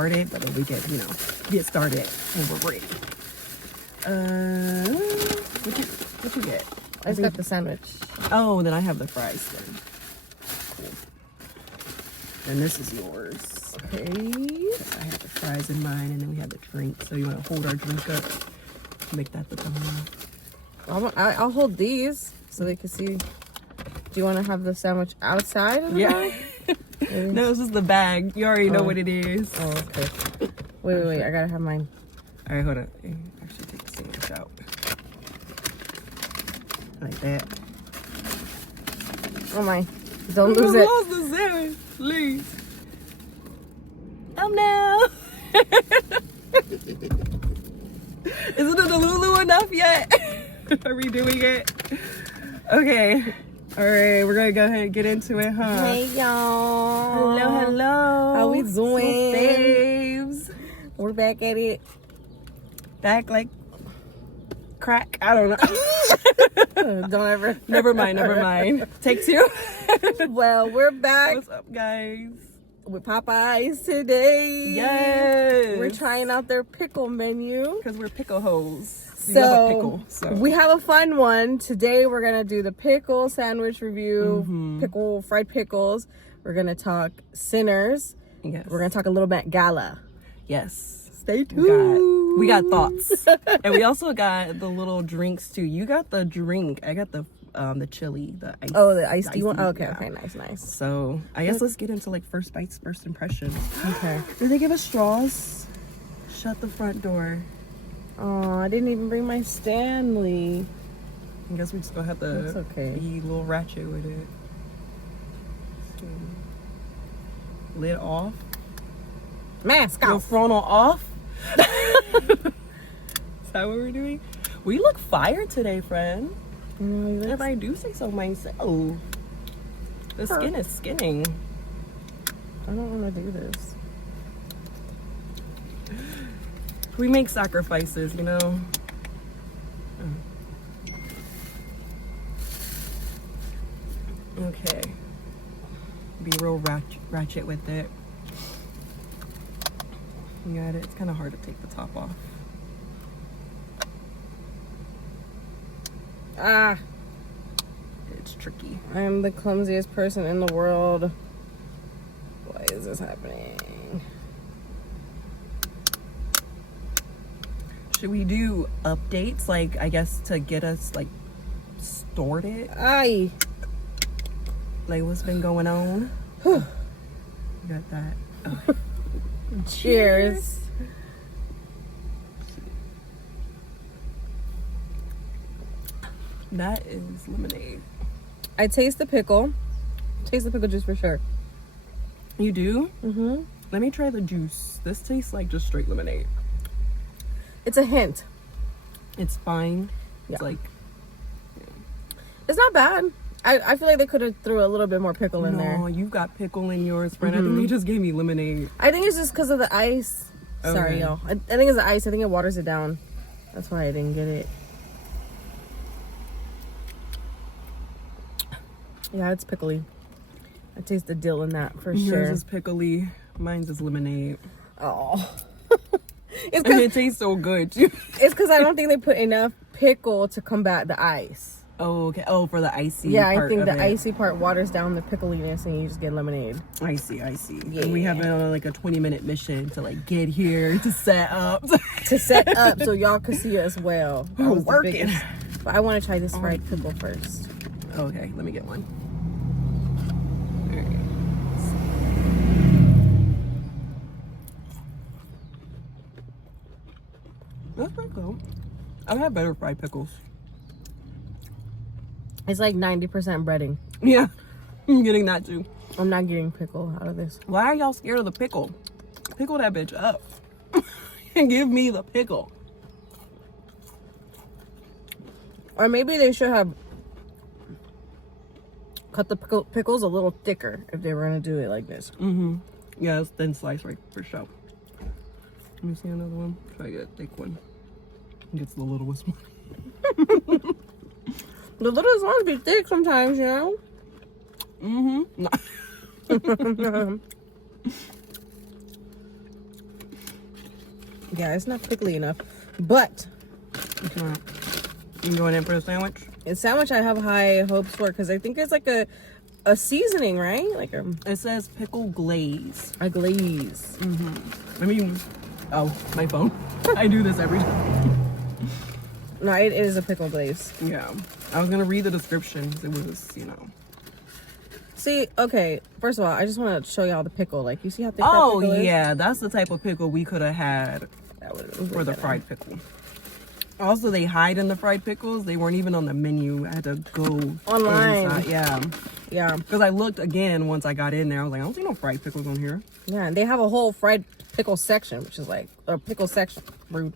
started, but then we can, get started when we're ready. What you get? I just got the sandwich. Oh, then I have the fries then. Cool. And this is yours. Okay. I have the fries in mine, and then we have the drink. So you want to hold our drink up? Make that the thumbnail. I'll hold these so they can see. Do you want to have the sandwich outside of the bag? No, it's just the bag. You already know what it is. Oh, okay. Wait. I gotta have mine. All right, hold on. Actually, take the sandwich out. Like that. Oh my. Don't lose it. Lost the sandwich, please. Oh no. Isn't the Lulu enough yet? Are we doing it? Okay. All right, we're gonna go ahead and get into it, huh? Hey y'all. Hello. How we doing? Babes. We're back at it. Back like crack. I don't know. Don't ever. Never mind. Take two. Well, we're back. What's up, guys? With Popeyes today. Yes. We're trying out their pickle menu. Because we're pickle hoes. We So, love a pickle, we have a fun one. Today we're going to do the pickle sandwich review. Pickle, fried pickles. We're going to talk Sinners. Yes. We're going to talk a little bit Gala. Yes. Stay tuned. We got thoughts. And we also got the little drinks too. You got the drink. I got the chili, the ice. Oh, the iced tea one? tea, Okay, yeah. okay, nice. So I guess let's get into like first bites, first impressions. Okay. Did they give us straws? Shut the front door. Oh, I didn't even bring my Stanley. I guess we just gonna have to That's okay. be a little ratchet with it. So, lid off. Mask Your off. frontal off. Is that what we're doing? We look fire today, friend. If I do say so myself. The skin is skinning. I don't want to do this. We make sacrifices, you know. Okay. Be real ratchet with it. You got it. It's kind of hard to take the top off. Ah, It's tricky. I am the clumsiest person in the world. Why is this happening? Should we do updates, like, I guess, to get us, like, started? Aye. Like, what's been going on? You got that. Okay. Cheers. That is lemonade. I taste the pickle. Taste the pickle juice for sure. You do? Mm-hmm. Let me try the juice. This tastes like just straight lemonade. It's a hint. It's fine. It's Yeah. like... It's not bad. I feel like they could have threw a little bit more pickle in there. No, you got pickle in yours, friend. I think they just gave me lemonade. I think it's just because of the ice. Sorry, Okay. y'all. I think it's the ice. I think it waters it down. That's why I didn't get it. Yeah, it's pickly. I taste the dill in that for Yours sure. is pickly. Mine's is lemonade. Oh. And it tastes so good, too. It's because I don't think they put enough pickle to combat the ice. Oh, okay. Oh, for the icy Yeah, I part think of the it. icy part waters down the pickliness and you just get lemonade. I see. Yeah. And we have like a 20-minute mission to like get here to set up. To set up so y'all could see us well. That We're was the working. biggest. But I want to try this fried pickle first. Okay, let me get one. That's pretty cool. I've had better fried pickles. It's like 90% breading. Yeah, I'm getting that too. I'm not getting pickle out of this. Why are y'all scared of the pickle? Pickle that bitch up. And give me the pickle. Or maybe they should have cut the pickles a little thicker if they were going to do it like this. Mm-hmm. Yeah, it's thin slice right for sure. Let me see another one. Try to get a thick one. Gets the littlest one. The littlest ones be thick sometimes, you know? Mm-hmm. Yeah, it's not pickly enough. But It's not. You going in for a sandwich? a sandwich I have high hopes for because I think it's like a seasoning, right? Like It says pickle glaze. a glaze. I mean, oh, my phone. I do this every time. No, it is a pickle glaze. Yeah. I was going to read the description. It was, See, okay, first of all, I just want to show y'all the pickle. Like, you see how thick that Oh, pickle is? yeah. That's the type of pickle we could have had That was for the fried pickle. Also, they hide in the fried pickles. They weren't even on the menu. I had to go online. inside. Yeah. Yeah. Because I looked again once I got in there. I was like, I don't see no fried pickles on here. Yeah, and they have a whole fried pickle section, which is like, a pickle section. Rude.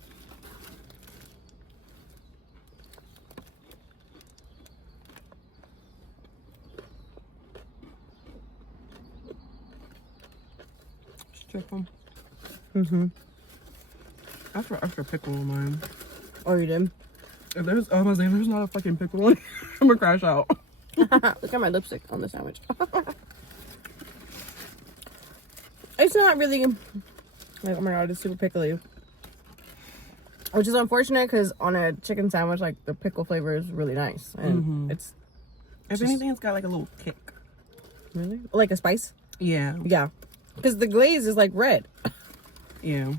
Chicken. Mm-hmm. Extra pickle on mine. Oh, you did? If there's, I was like, there's not a fucking pickle on it, I'm gonna crash out. Look at my lipstick on the sandwich. It's not really, like, oh my god, it's super pickly. Which is unfortunate because on a chicken sandwich, like, the pickle flavor is really nice. And it's If anything, it's got like a little kick. really, like a spice. Yeah. Yeah. Because the glaze is like red. Yeah.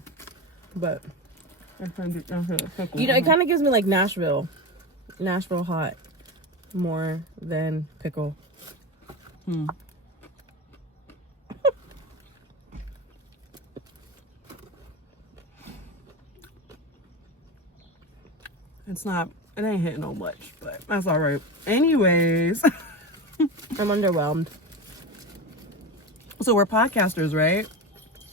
But, Pickle. you know, it kind of gives me like Nashville hot more than pickle. It ain't hitting no much, but that's all right. Anyways. I'm underwhelmed. So we're podcasters, right?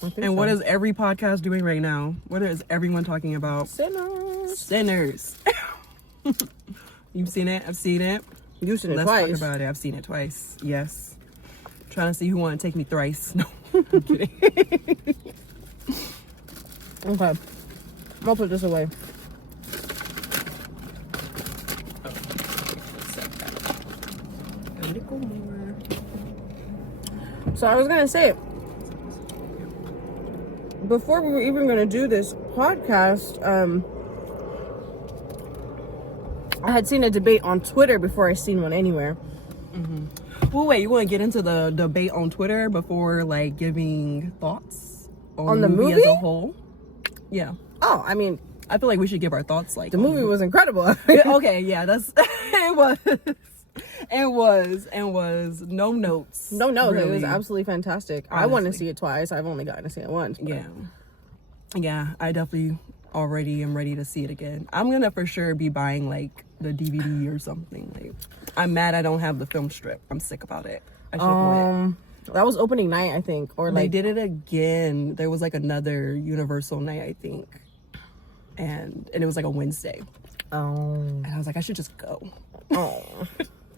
I think And what so. is every podcast doing right now? What is everyone talking about? Sinners. Sinners. You've seen it? I've seen it. You've seen it Let's twice. talk about it. I've seen it twice. Yes. Trying to see who want to take me thrice. No, I'm kidding. Okay. I'll put this away. A little more. So I was gonna say, before we were even gonna do this podcast, I had seen a debate on Twitter before I seen one anywhere. Well, wait, you want to get into the debate on Twitter before, like, giving thoughts On the as movie? a whole? Yeah. Oh, I mean, I feel like we should give our thoughts, like, the movie was incredible. okay, yeah, that's it was. It was no notes. No, it was really. absolutely fantastic. I want to Honestly. see it twice. I've only gotten to see it once. But Yeah, I definitely already am ready to see it again. I'm gonna for sure be buying like the DVD or something. Like, I'm mad I don't have the film strip. I'm sick about it. I should went. That was opening night, I think, or They like did it again. There was like another Universal night, I think, and it was like a Wednesday. Oh, And I was like, I should just go. oh,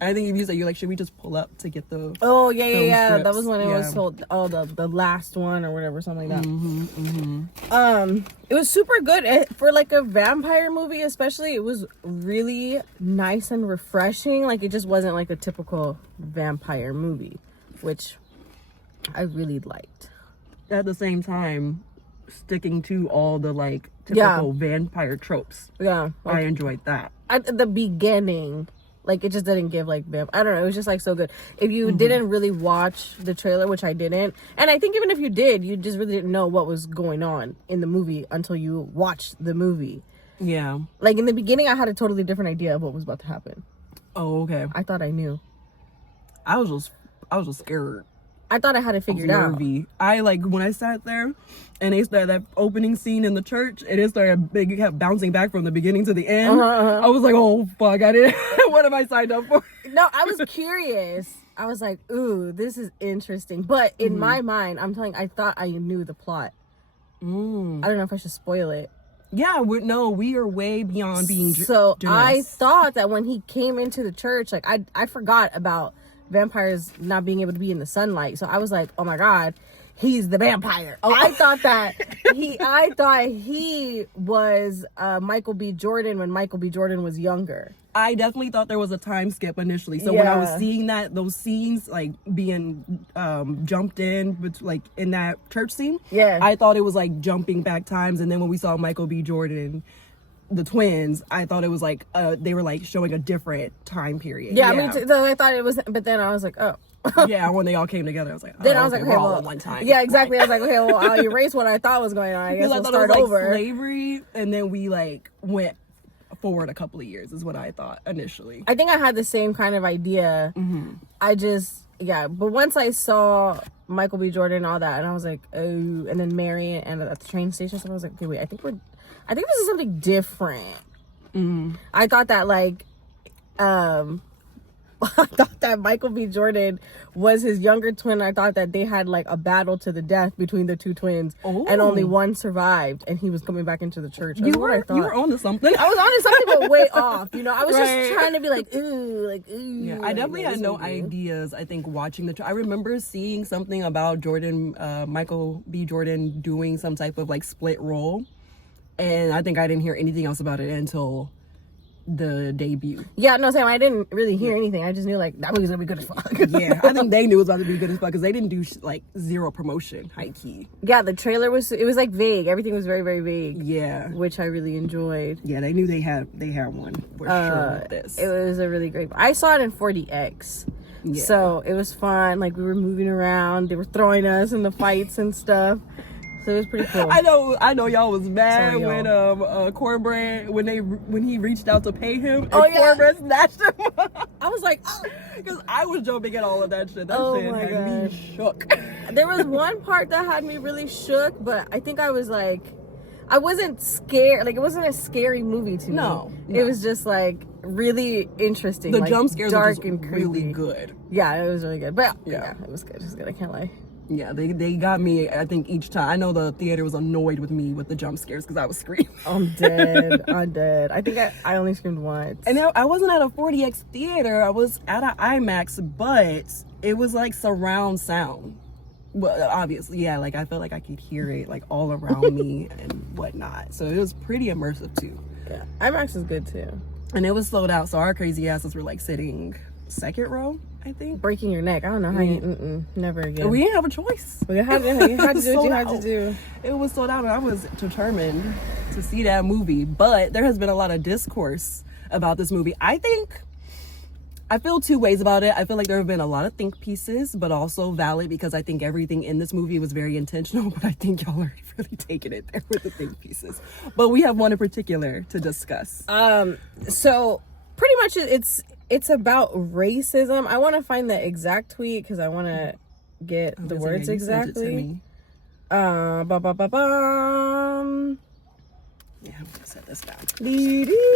I think if you said, you're like, should we just pull up to get the? oh yeah. Film That strips, was when it was yeah. told. Oh, the last one or whatever, something like that. It was super good for like a vampire movie, especially. It was really nice and refreshing. Like, it just wasn't like a typical vampire movie, which I really liked. At the same time, sticking to all the like typical vampire tropes. Yeah, I enjoyed that. at the beginning, like, it just didn't give like I don't know, it was just like so good. If you didn't really watch the trailer, which I didn't, and I think even if you did, you just really didn't know what was going on in the movie until you watched the movie. Yeah. Like, in the beginning, I had a totally different idea of what was about to happen. Oh, okay. I thought I knew. I was just scared. I thought I had it figured out. Nervy. I like when I sat there and they started that opening scene in the church and it kept bouncing back from the beginning to the end. I was like, oh fuck, I didn't what have I signed up for? No, I was curious. I was like, ooh, this is interesting. But in my mind, I thought I knew the plot. I don't know if I should spoil it. Yeah, we are way beyond being So generous. I thought that when he came into the church, like, I forgot about vampires not being able to be in the sunlight. So I was like, oh my god, he's the vampire. Oh, I thought he was Michael B. Jordan when Michael B. Jordan was younger. I definitely thought there was a time skip initially. So when I was seeing those scenes like being jumped in, but like in that church scene, I thought it was like jumping back times. And then when we saw Michael B. Jordan, the twins, I thought it was like they were like showing a different time period. Yeah, I mean, I thought it was, but then I was like, oh. Yeah, when they all came together, I was like, then I was like, okay, well, at one time. Yeah, exactly. I was like, okay, well, I'll erase what I thought was going on. I guess we'll start over. Slavery, and then we like went forward a couple of years is what I thought initially. I think I had the same kind of idea. I just, but once I saw Michael B. Jordan and all that, and I was like, oh, and then Mary and at the train station, so I was like, okay, wait, I think this is something different. I thought that like, I thought that Michael B. Jordan was his younger twin. I thought that they had like a battle to the death between the two twins, and only one survived, and he was coming back into the church. You were on to something. I was on to something, but way off. You know, I was just trying to be like, ooh. Yeah, I definitely had no ideas. I think watching I remember seeing something about Michael B. Jordan doing some type of like split role, and I think I didn't hear anything else about it until the debut. Yeah, no, Sam, I didn't really hear anything. I just knew like that movie's gonna be good as fuck. Yeah, I think they knew it was about to be good as fuck because they didn't do like zero promotion, high key. Yeah, the trailer was like vague. Everything was very, very vague. Yeah, which I really enjoyed. Yeah, they knew they had one for sure with this. It was a really great. I saw it in 4DX. Yeah. So it was fun. Like we were moving around. They were throwing us in the fights and stuff. So it was pretty cool. I know y'all was mad when Cornbread when he reached out to pay him and Cornbread snatched him. I was like, because I was jumping at all of that shit. That shit had me shook. There was one part that had me really shook, but I think I was like, I wasn't scared. Like it wasn't a scary movie to me. No. It was just like really interesting. The like, jump scares dark were and creepy. Really good. Yeah, it was really good. But yeah, it was good. It was good. I can't lie. Yeah, they got me, I think, each time. I know the theater was annoyed with me with the jump scares because I was screaming. I'm dead. I'm dead. I think I only screamed once. And I wasn't at a 40X theater. I was at an IMAX, but it was like surround sound. Well, obviously, yeah, like I felt like I could hear it like all around me and whatnot. So it was pretty immersive too. Yeah, IMAX is good too. And it was sold out, so our crazy asses were like sitting second row, I think. Breaking your neck. I don't know how you. Never again. We didn't have a choice. You had to do what you had to do. It was sold out, and I was determined to see that movie. But there has been a lot of discourse about this movie. I feel two ways about it. I feel like there have been a lot of think pieces, but also valid because I think everything in this movie was very intentional. But I think y'all are really taking it there with the think pieces. But we have one in particular to discuss. So pretty much it's about racism. I want to find the exact tweet because I want to get the words exactly. Yeah, I'm gonna set this down.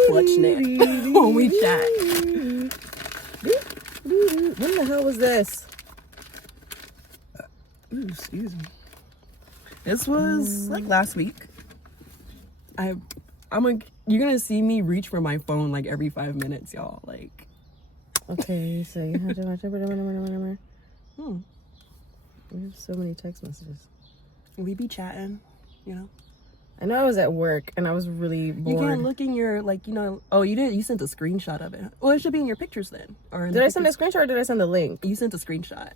Clutching it when we chat. When the hell was this? Excuse me. This was like last week. You're gonna see me reach for my phone like every 5 minutes, y'all. Like. Okay, so you have to watch it. We have so many text messages. We be chatting, you know. I know I was at work and I was really bored. You can't look in your, like, you know. Oh, you did. You sent a screenshot of it. Well, it should be in your pictures then. Or did I send a screenshot or did I send the link? You sent a screenshot.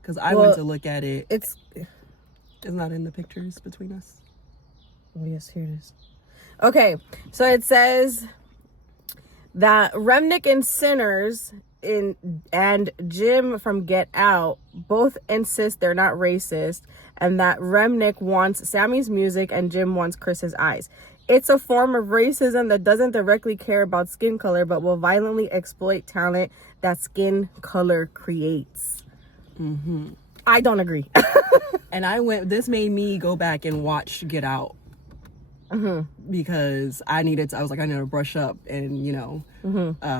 Because I went to look at it. It's not in the pictures between us. Oh, yes, here it is. Okay, so it says that Rimmick and Sinners and Jim from Get Out both insist they're not racist, and that Rimmick wants Sammy's music and Jim wants Chris's eyes. It's a form of racism that doesn't directly care about skin color, but will violently exploit talent that skin color creates. Mm-hmm. I don't agree. And this made me go back and watch Get Out. Mm-hmm. Because I need to brush up and, you know,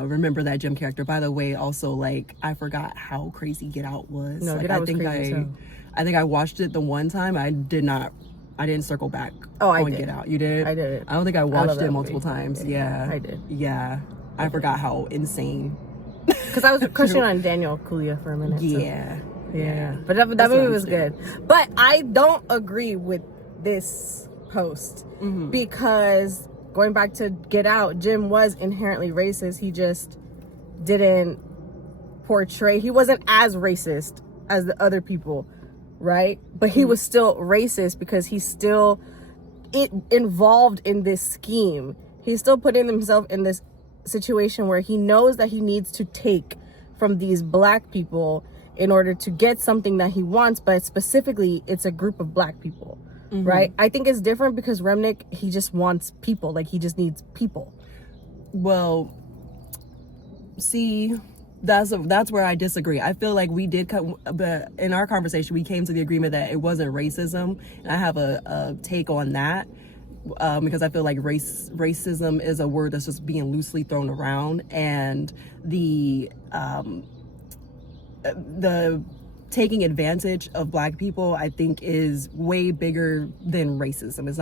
remember that Jim character. By the way, also, like, I forgot how crazy Get Out was. No, like, Get Out was crazy. I think I watched it the one time. I didn't circle back on Get Out. You did? I did it. I don't think I watched it multiple times. Yeah. I did. Yeah. I forgot how insane. Because I was crushing on Daniel Kaluuya for a minute. Yeah. Yeah. But that movie was good. But I don't agree with this post because going back to Get Out, Jim was inherently racist. He just didn't portray, he wasn't as racist as the other people, right? But he was still racist because he's still involved in this scheme. He's still putting himself in this situation where he knows that he needs to take from these black people in order to get something that he wants, but specifically it's a group of black people, right? I think it's different because Rimmick, he just wants people, like he just needs people. Well, see, that's where I disagree. I feel like we did but in our conversation we came to the agreement that it wasn't racism, and I have a take on that because I feel like racism is a word that's just being loosely thrown around, and the taking advantage of black people, I think, is way bigger than racism. It's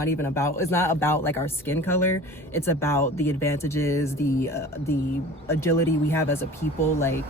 not about like our skin color. It's about the advantages, the agility we have as a people. Like,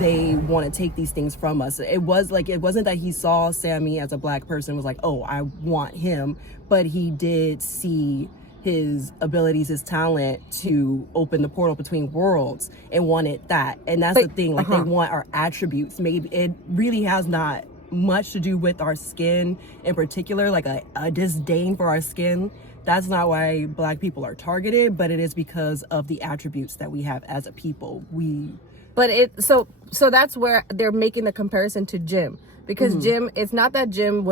they want to take these things from us. It wasn't that he saw Sammy as a black person, was like, oh, I want him, but he did see his abilities, his talent to open the portal between worlds and wanted that. And that's the thing, like they want our attributes. Maybe it really has not much to do with our skin in particular, like a disdain for our skin. That's not why black people are targeted, but it is because of the attributes that we have as a people. So that's where they're making the comparison to Jim, because Jim, it's not that Jim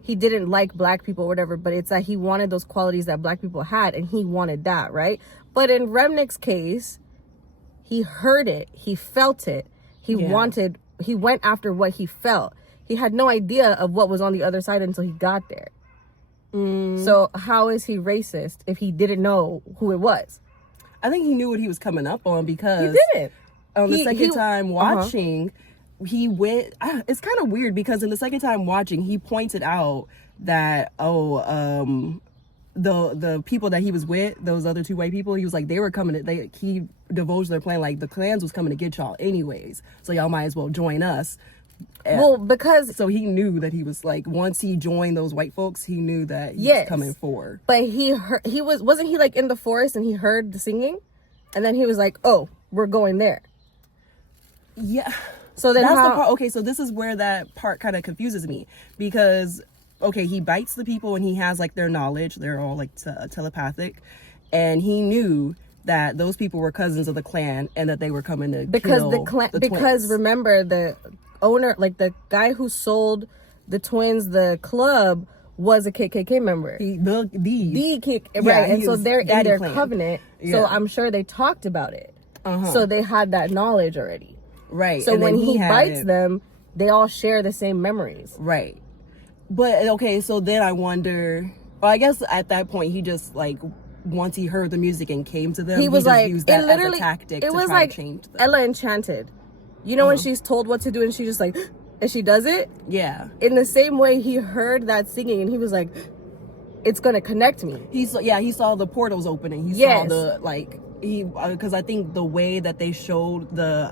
he didn't like black people or whatever, but it's that he wanted those qualities that black people had, and he wanted that, right? But in Remnick's case, he heard it, he felt it, he went after what he felt. He had no idea of what was on the other side until he got there. So how is he racist if he didn't know who it was? I think he knew what he was coming up on, because he didn't. On the second time watching, he went, it's kind of weird because in the second time watching, he pointed out that, the people that he was with, those other two white people, he was like, they were coming to, he divulged their plan, like the clans was coming to get y'all anyways, so y'all might as well join us. So he knew that he was like, once he joined those white folks, he knew that he was coming for. But wasn't he like in the forest and he heard the singing, and then he was like, oh, we're going there. Yeah. So then that's the part. Okay, so this is where that part kind of confuses me, because he bites the people and he has like their knowledge, they're all like telepathic, and he knew that those people were cousins of the clan and that they were coming to kill the twins. Because remember, the owner, like the guy who sold the twins the club, was a KKK member. The KKK, right? And so they're in their covenant. Yeah. So I'm sure they talked about it. So they had that knowledge already. Right. So when he bites them, they all share the same memories. Right. But okay, so then I wonder, well, I guess at that point he just like, once he heard the music and came to them, he was like, used that as a tactic to try to change them. Ella Enchanted. You know when she's told what to do and she just like, and she does it? Yeah. In the same way, he heard that singing and he was like, it's gonna connect me. He saw the portals opening. He saw the like, because I think the way that they showed the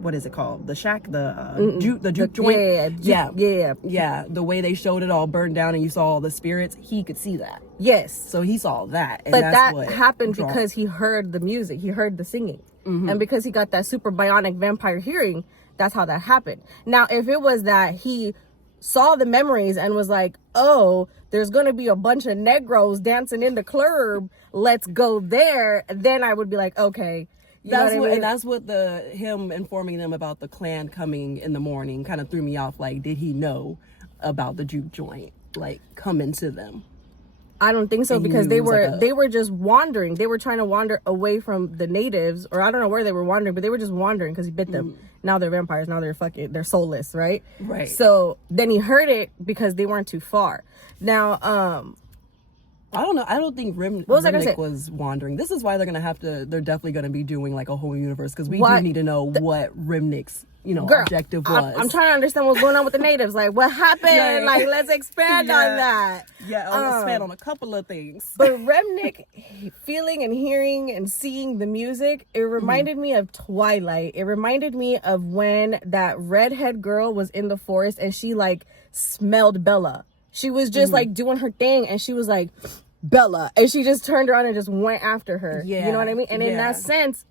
what is it called, the shack, the juke joint, the way they showed it all burned down and you saw all the spirits, he could see that. So he saw that, and but that happened because he heard the music, he heard the singing, and because he got that super bionic vampire hearing, that's how that happened. Now if it was that he saw the memories and was like, oh, there's gonna be a bunch of Negroes dancing in the club, let's go there, then I would be like, okay. That's what him informing them about the clan coming in the morning kind of threw me off. Like, did he know about the juke joint like coming to them? I don't think so, because they were just wandering. They were trying to wander away from the natives, or I don't know where they were wandering, but they were just wandering because he bit them. Now they're vampires. Now they're soulless, right? Right. So then he heard it because they weren't too far. Now, I don't know. I don't think Rimmick was wandering. This is why they're definitely gonna be doing like a whole universe, because we do need to know what Rimmick's objective was. I'm trying to understand what's going on with the natives. Like, what happened? Yeah. Like, let's expand on that. Yeah, let's expand on a couple of things. But Rimmick feeling and hearing and seeing the music, it reminded me of Twilight. It reminded me of when that redhead girl was in the forest and she like smelled Bella. She was just like doing her thing and she was like, Bella. And she just turned around and just went after her. Yeah. You know what I mean? And in that sense,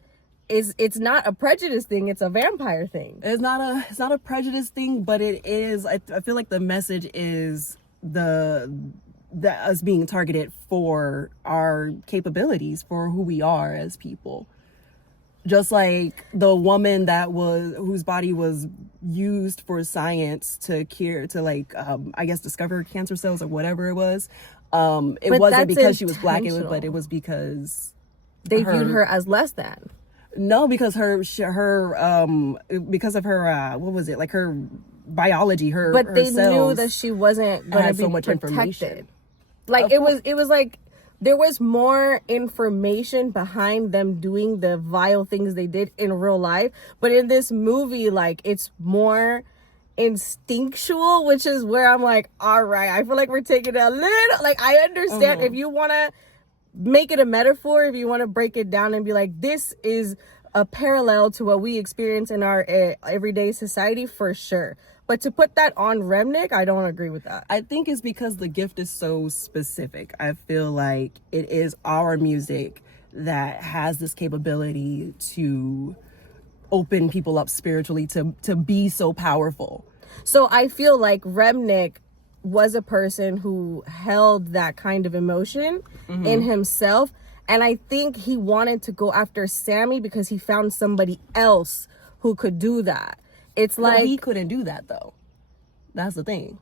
it's not a prejudice thing, it's a vampire thing. It's not a prejudice thing, but it is. I feel like the message is us being targeted for our capabilities, for who we are as people. Just like the woman whose body was used for science to I guess discover cancer cells or whatever it was. It wasn't because she was black, but it was because they viewed her as less than. No, because because of her what was it, like her biology, but they cells knew that she wasn't going to be so much protected. Information. Like it was like there was more information behind them doing the vile things they did in real life, but in this movie, like, it's more instinctual, which is where I'm like, all right, I feel like we're taking it a little, like, I understand if you want to make it a metaphor, if you want to break it down and be like, this is a parallel to what we experience in our everyday society, for sure. But to put that on Rimmick, I don't agree with that. I think it's because the gift is so specific. I feel like it is our music that has this capability to open people up spiritually, to be so powerful. So I feel like Rimmick was a person who held that kind of emotion in himself. And I think he wanted to go after Sammy because he found somebody else who could do that. It's like... he couldn't do that, though. That's the thing.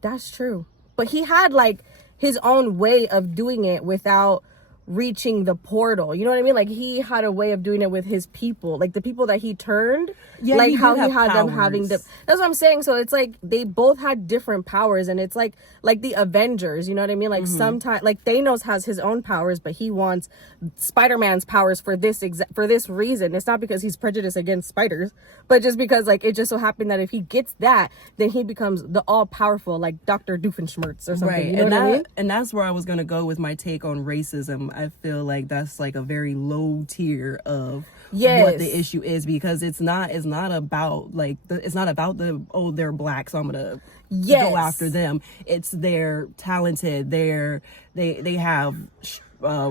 That's true. But he had, like, his own way of doing it without reaching the portal. You know what I mean? Like, he had a way of doing it with his people. Like, the people that he turned. Yeah, like, how he had powers. Them having... That's what I'm saying. So, it's like, they both had different powers. And it's like the Avengers. You know what I mean? Like, sometimes... Like, Thanos has his own powers, but he wants Spider-Man's powers for this reason. It's not because he's prejudiced against spiders, but just because, like, it just so happened that if he gets that, then he becomes the all-powerful, like, Dr. Doofenshmirtz or something. Right. You know what I mean? And that's where I was going to go with my take on racism. I feel like that's like a very low tier of what the issue is, because it's not about like it's not about they're black, so I'm gonna go after them. It's they're talented, they have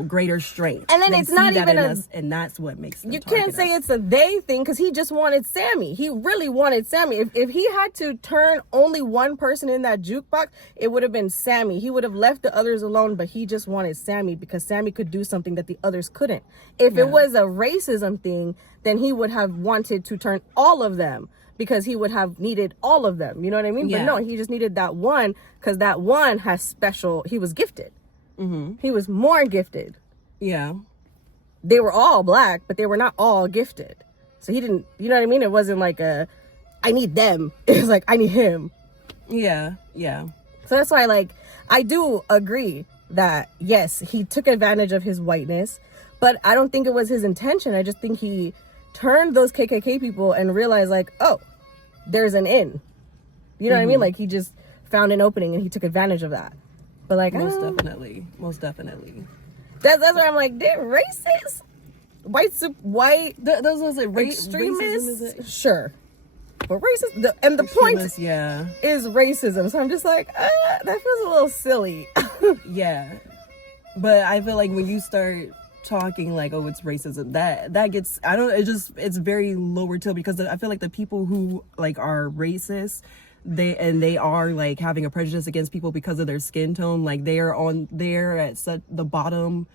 greater strength, and then it's not even and that's what makes them you can't say it's a they thing, because he just wanted Sammy. He really wanted Sammy. If he had to turn only one person in that jukebox, it would have been Sammy. He would have left the others alone, but he just wanted Sammy because Sammy could do something that the others couldn't. If it was a racism thing, then he would have wanted to turn all of them, because he would have needed all of them. You know what I mean? But no, he just needed that one, because that one has he was gifted. He was more gifted. Yeah. They were all black, but they were not all gifted. So he didn't, you know what I mean? It wasn't like I need them. It was like, I need him. Yeah, yeah. So that's why, like, I do agree that, yes, he took advantage of his whiteness, but I don't think it was his intention. I just think he turned those KKK people and realized, like, oh, there's an in. You know what I mean? Like, he just found an opening and he took advantage of that. But like, most definitely. That's where I'm like, they're racist, white. Those was it, extremists. Sure, but racist. The point is racism. So I'm just like, that feels a little silly. Yeah, but I feel like when you start talking like, oh, it's racism, that gets, it's very lower till, because I feel like the people who like are racist, they are like having a prejudice against people because of their skin tone. Like they're at such the bottom.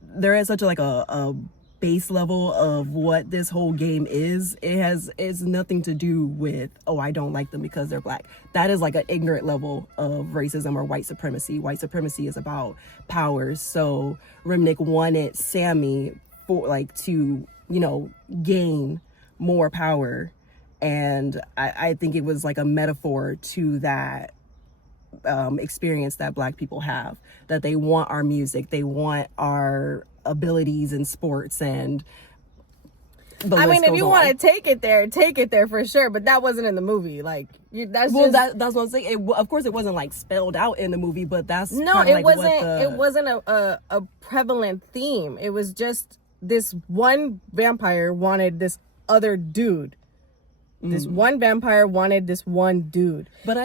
They're at such like a base level of what this whole game is. It's nothing to do with, oh, I don't like them because they're black. That is like an ignorant level of racism or white supremacy. White supremacy is about power. So Rimmick wanted Sammy for like to, gain more power. And I think it was like a metaphor to that experience that Black people have, that they want our music, they want our abilities in sports, and I mean, if you want to take it there for sure, but that wasn't in the movie. Like, that's what I'm saying. Of course, it wasn't like spelled out in the movie, but that's it wasn't a prevalent theme. It was just this one vampire wanted this other dude. This one vampire wanted this one dude. But go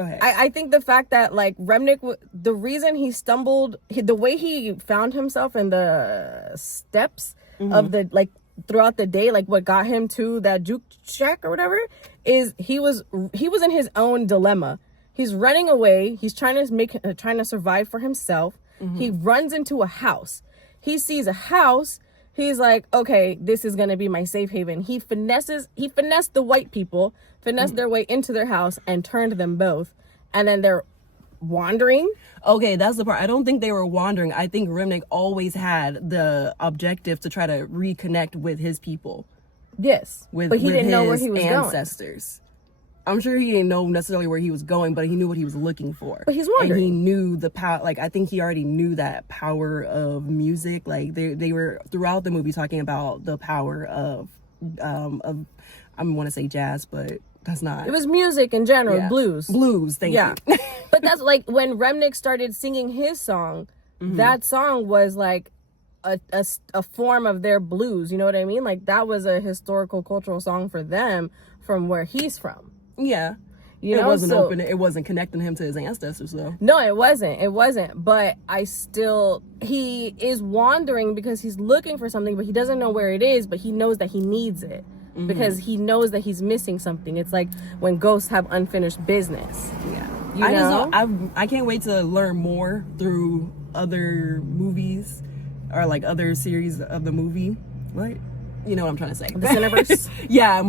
ahead. I think the fact that like Rimmick, the reason he stumbled, the way he found himself in the steps of the, like, throughout the day, like what got him to that juke shack or whatever, is he was in his own dilemma. He's running away. He's trying to survive for himself. He runs into a house. He sees a house. He's like, okay, this is going to be my safe haven. He finessed the white people, their way into their house and turned them both. And then they're wandering. Okay, that's the part. I don't think they were wandering. I think Rimmick always had the objective to try to reconnect with his people. Yes, but he didn't know where he was ancestors. I'm sure he didn't know necessarily where he was going, but he knew what he was looking for. But he's wondering. And he knew the power. Like, I think he already knew that power of music. Like, they were throughout the movie talking about the power of I want to say jazz, but that's not. It was music in general, blues. Thank you. But that's like when Rimmick started singing his song, that song was like a form of their blues. You know what I mean? Like, that was a historical, cultural song for them from where he's from. Yeah. You know, it wasn't connecting him to his ancestors though. No, it wasn't. But he is wandering because he's looking for something, but he doesn't know where it is, but he knows that he needs it. Because he knows that he's missing something. It's like when ghosts have unfinished business. Yeah. You know? I can't wait to learn more through other movies or like other series of the movie. What? You know what I'm trying to say. The Cineverse? Yeah,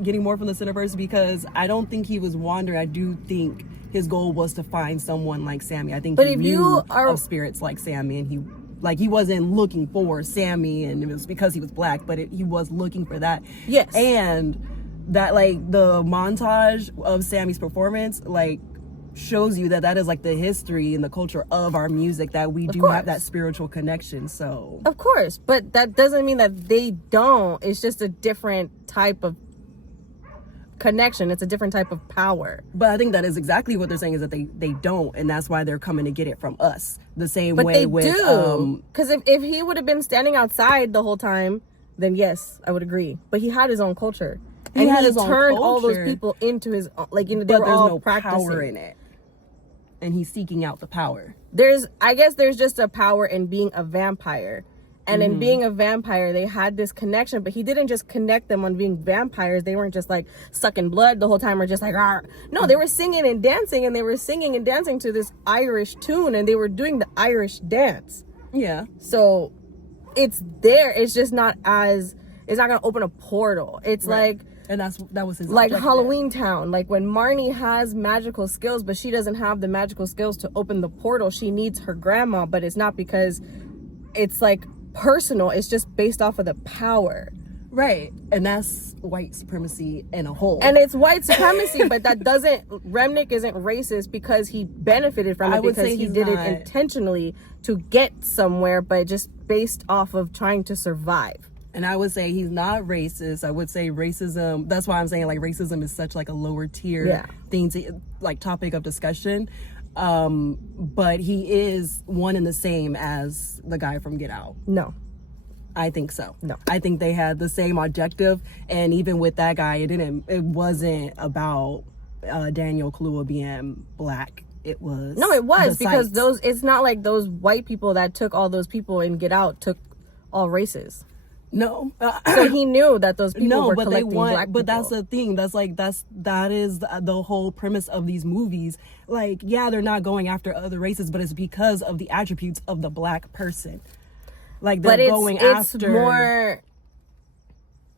getting more from the Cineverse, because I don't think he was wandering. I do think his goal was to find someone like Sammy. I think he knew of spirits like Sammy, and he wasn't looking for Sammy, and it was because he was Black, but he was looking for that. Yes. And that, like, the montage of Sammy's performance, like, shows you that is like the history and the culture of our music, that we do have that spiritual connection. So of course, but that doesn't mean that they don't. It's just a different type of connection. It's a different type of power. But I think that is exactly what they're saying, is that they don't, and that's why they're coming to get it from us the same but way they with do. Because if he would have been standing outside the whole time, then yes, I would agree. But he had his own culture. He turned all those people into his, like, you know, they were all practicing. Power in it. And he's seeking out the power. I guess there's just a power in being a vampire. And in being a vampire, they had this connection, but he didn't just connect them on being vampires. They weren't just like sucking blood the whole time or just like, Arr. No, they were singing and dancing, and they were singing and dancing to this Irish tune, and they were doing the Irish dance. Yeah. So it's there. It's just not it's not going to open a portal. It's like, and that was his like objective. Halloween Town. Like when Marnie has magical skills, but she doesn't have the magical skills to open the portal. She needs her grandma, but it's not because it's like personal. It's just based off of the power. Right. And that's white supremacy in a whole. And it's white supremacy, but that doesn't, Rimmick isn't racist because he benefited from it, because he did it intentionally to get somewhere, but just based off of trying to survive. And I would say he's not racist. I would say racism, that's why I'm saying, like, racism is such like a lower tier thing to, like, topic of discussion. But he is one and the same as the guy from Get Out. No. I think so. No. I think they had the same objective, and even with that guy, it wasn't about Daniel Kaluuya being Black. It was because it's not like those white people that took all those people in Get Out took all races. No. So he knew that those people were collecting Black people. But that's the thing. That is the whole premise of these movies. Like, yeah, they're not going after other races, but it's because of the attributes of the Black person. Like, they're going after. It's more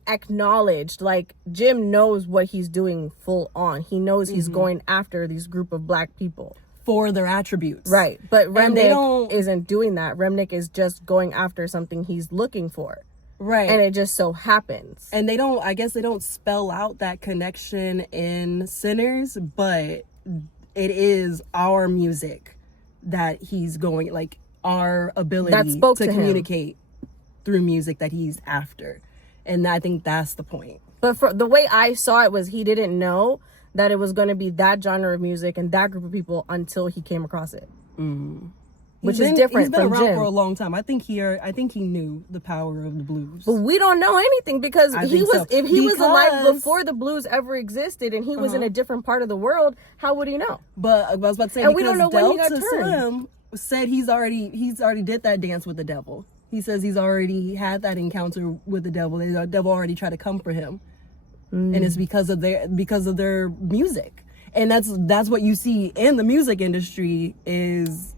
acknowledged. Like, Jim knows what he's doing full on. He knows he's going after these group of Black people. For their attributes. Right. But Rimmick isn't doing that. Rimmick is just going after something he's looking for. Right. And it just so happens. And I guess they don't spell out that connection in Sinners, but it is our music that he's going, like, our ability That spoke to communicate through music that he's after. And I think that's the point. But for the way I saw it was he didn't know that it was going to be that genre of music and that group of people until he came across it. Which is different from Jim. He's been around for a long time. I think he knew the power of the blues. But we don't know anything because if he was alive before the blues ever existed and he was in a different part of the world, how would he know? But I was about to say, and we don't know when he got turned. Slim said he's already did that dance with the devil. He says he's already had that encounter with the devil. The devil already tried to come for him. And it's because of their music. And that's what you see in the music industry is,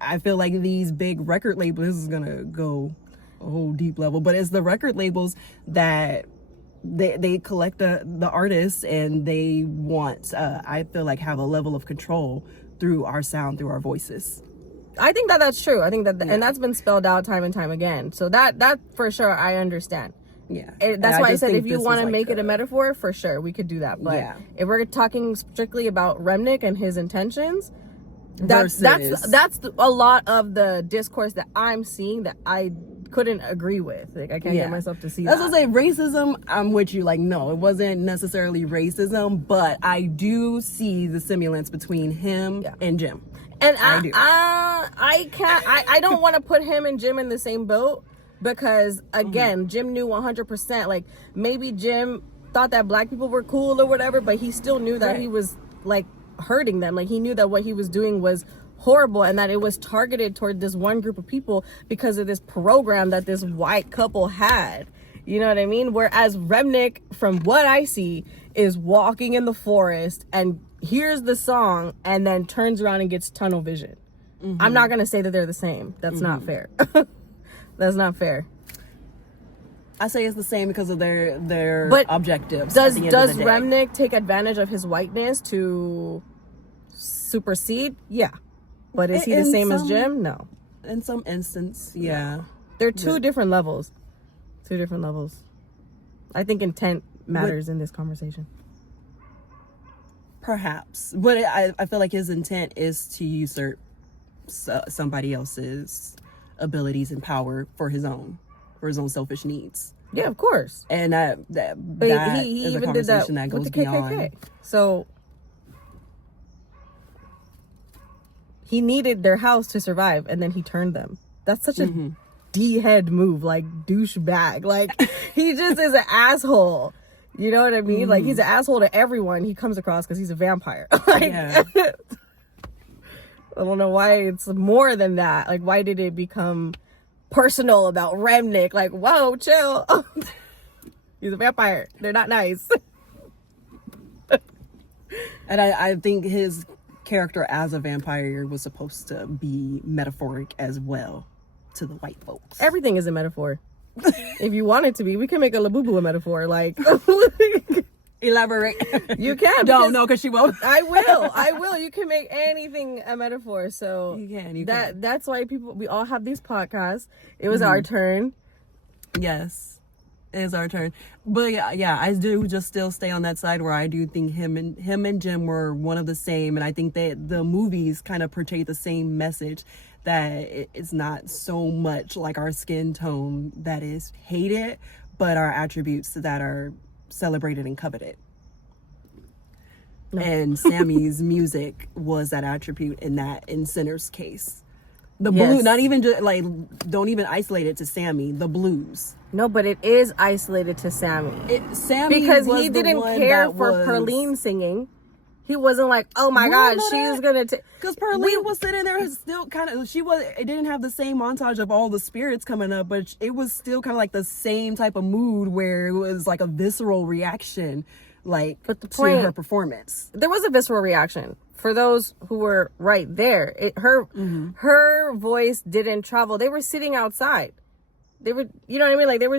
I feel like these big record labels, this is gonna go a whole deep level, but it's the record labels that they collect the artists and they want, I feel like, have a level of control through our sound, through our voices. I think that's true. I think that, and that's been spelled out time and time again. So that for sure I understand. Yeah, that's why I said if you want to make it a metaphor, for sure we could do that. But if we're talking strictly about Rimmick and his intentions, that's a lot of the discourse that I'm seeing that I couldn't agree with. Like, I can't get myself to see that. That's what I say. Racism, I'm with you. Like, no, it wasn't necessarily racism, but I do see the semblance between him and Jim. And I don't want to put him and Jim in the same boat because, again, Jim knew 100%. Like, maybe Jim thought that black people were cool or whatever, but he still knew that he was, like, hurting them. Like, he knew that what he was doing was horrible and that it was targeted toward this one group of people because of this program that this white couple had. You know what I mean? Whereas Rimmick, from what I see, is walking in the forest and hears the song and then turns around and gets tunnel vision. I'm not going to say that they're the same. That's not fair. That's not fair. I say it's the same because of their objectives. Does Rimmick take advantage of his whiteness to supersede? Yeah. But is he the same as Jim? No. In some instance, yeah. They're two different levels. Two different levels. I think intent matters in this conversation. Perhaps. But I feel like his intent is to usurp somebody else's abilities and power for his own selfish needs. Yeah, of course. And that he is a conversation that goes beyond. So he needed their house to survive, and then he turned them. That's such a D-head move, like douchebag. Like, he just is an asshole. You know what I mean? Like, he's an asshole to everyone he comes across because he's a vampire. I don't know why it's more than that. Like, why did it become personal about Rimmick? Like, whoa, chill. He's a vampire. They're not nice. And I think his character as a vampire was supposed to be metaphoric as well to the white folks. Everything is a metaphor. If you want it to be, we can make a labubu a metaphor. Like, elaborate. You can. No, because she won't. I will. You can make anything a metaphor. So you can. That's why we all have these podcasts. It was our turn. Yes, it is our turn. But yeah, I do just still stay on that side where I do think him and Jim were one of the same, and I think that the movies kind of portray the same message. That it's not so much like our skin tone that is hated, but our attributes that are celebrated and coveted. No. And Sammy's music was that attribute in Sinner's case. The blues, not even just like, don't even isolate it to Sammy, the blues. No, but it is isolated to Sammy. Sammy because he didn't care for Perline singing. He wasn't like, oh my God, she's gonna take. Because Perline was sitting there still kind of, it didn't have the same montage of all the spirits coming up, but it was still kind of like the same type of mood where it was like a visceral reaction, like, to her performance. There was a visceral reaction. For those who were right there, her voice didn't travel. They were sitting outside. they were, you know what I mean? Like they were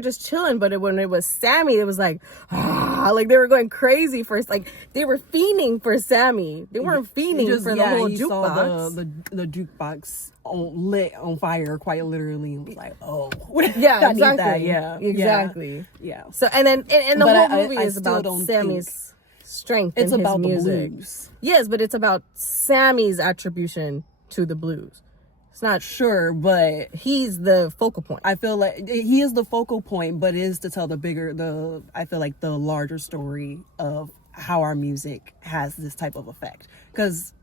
just chilling. But when it was Sammy, it was like, like they were going crazy for, like they were fiending for Sammy. They weren't fiending for the whole jukebox. Saw the jukebox lit on fire, quite literally, and was like, oh, yeah, I exactly. need that. Yeah, exactly. Yeah. So and then and the But whole movie I is still about don't Sammy's strength. It's in about his music. the blues. Yes, but it's about Sammy's attribution to the blues. It's not Sure, but he's the focal point. I feel like he is the focal point, but it is to tell I feel like the larger story of how our music has this type of effect. Because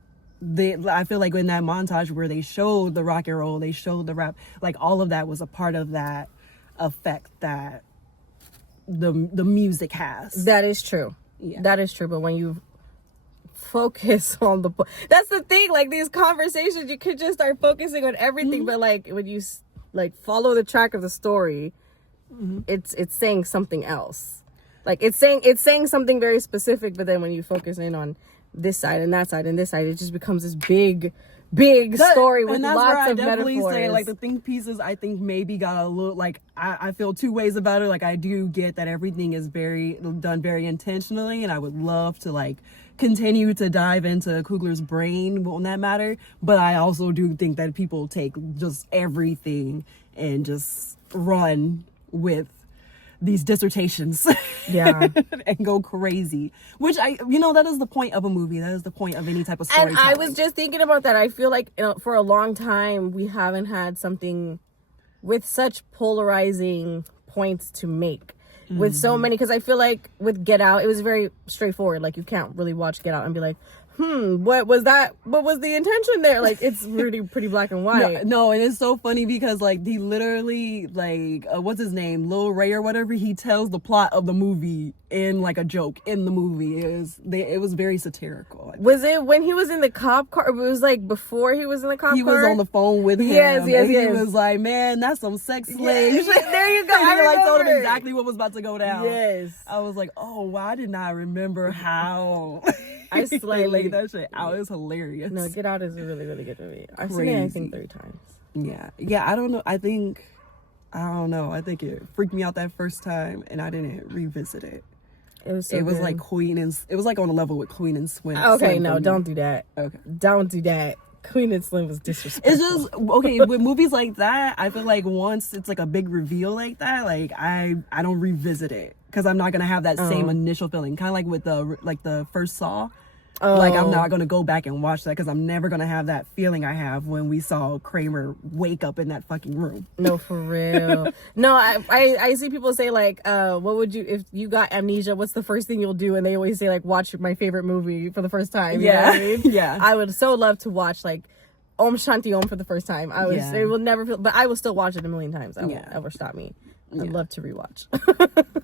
I feel like in that montage where they showed the rock and roll, they showed the rap, like all of that was a part of that effect that the music has. That is true. Yeah. That is true. But when you focus on that's the thing, like these conversations, you could just start focusing on everything, but like when you like follow the track of the story, it's saying something else. Like it's saying something very specific, but then when you focus in on this side and that side and this side, it just becomes this big story with lots of metaphors. Say, like the think pieces, I think maybe got a little, like I feel two ways about it. Like I do get that everything is done very intentionally, and I would love to like continue to dive into Coogler's brain on that matter. But I also do think that people take just everything and just run with these dissertations, yeah, and go crazy, which that is the point of a movie. That is the point of any type of storytelling. And I was just thinking about that. I feel like for a long time we haven't had something with such polarizing points to make, with so many, because I feel like with Get Out it was very straightforward. Like you can't really watch Get Out and be like, what was that? What was the intention there? Like it's really pretty black and white. No, and it's so funny because like he literally, like what's his name, Lil Ray or whatever, he tells the plot of the movie in like a joke in the movie. It was very satirical. Was it when he was in the cop car? It was like before he was in the cop car. He was on the phone with him. Yes. He was like, man, that's some sex slave. There you go. I like told him exactly what was about to go down. Yes. I was like, oh, why did not remember how I they slightly laid that shit out. It was hilarious. No, Get Out is a really, really good movie. I've seen it, I think, 3 times. Yeah. I don't know. I think it freaked me out that first time, and I didn't revisit it. It was like Queen and it was like on a level with Queen and Slim. Okay, no, don't do that. Okay, don't do that. Queen and Slim was disrespectful. It's just okay with movies like that. I feel like once it's like a big reveal like that, like I don't revisit it because I'm not gonna have that same initial feeling. Kind of like with the first Saw. Like I'm not gonna go back and watch that because I'm never gonna have that feeling I have when we saw Kramer wake up in that fucking room. No, for real. No, I see people say like, what would you, if you got amnesia, what's the first thing you'll do? And they always say like, watch my favorite movie for the first time. You know what I mean? Yeah. I would so love to watch like Om Shanti Om for the first time. It will never feel, but I will still watch it a million times. It won't ever stop me. I'd love to rewatch.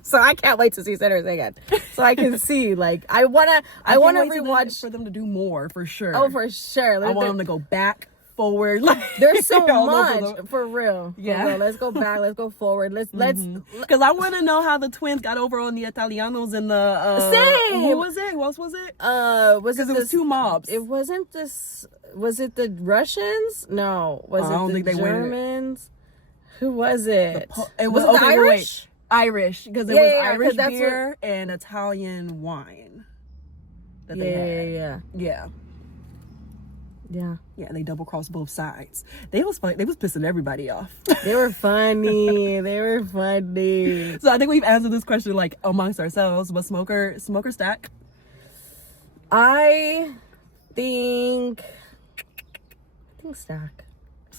So I can't wait to see Sinners again. So I can see, like, I wanna rewatch for them to do more, for sure. Oh, for sure. I want them to go back, forward. There's so much, for real. Yeah. For real. Let's go back. Let's go forward. Let's. Because I want to know how the twins got over on the Italianos and the. Same. Who was it? What was it? Because it was 2 mobs. It wasn't this. Was it the Russians? No. Was it the Germans? Who was it? It was the Irish? Irish, because it was Irish beer and Italian wine. That they had. Yeah, they double crossed both sides. They was pissing everybody off. They were funny. So I think we've answered this question like amongst ourselves. But smoker stack? I think stack.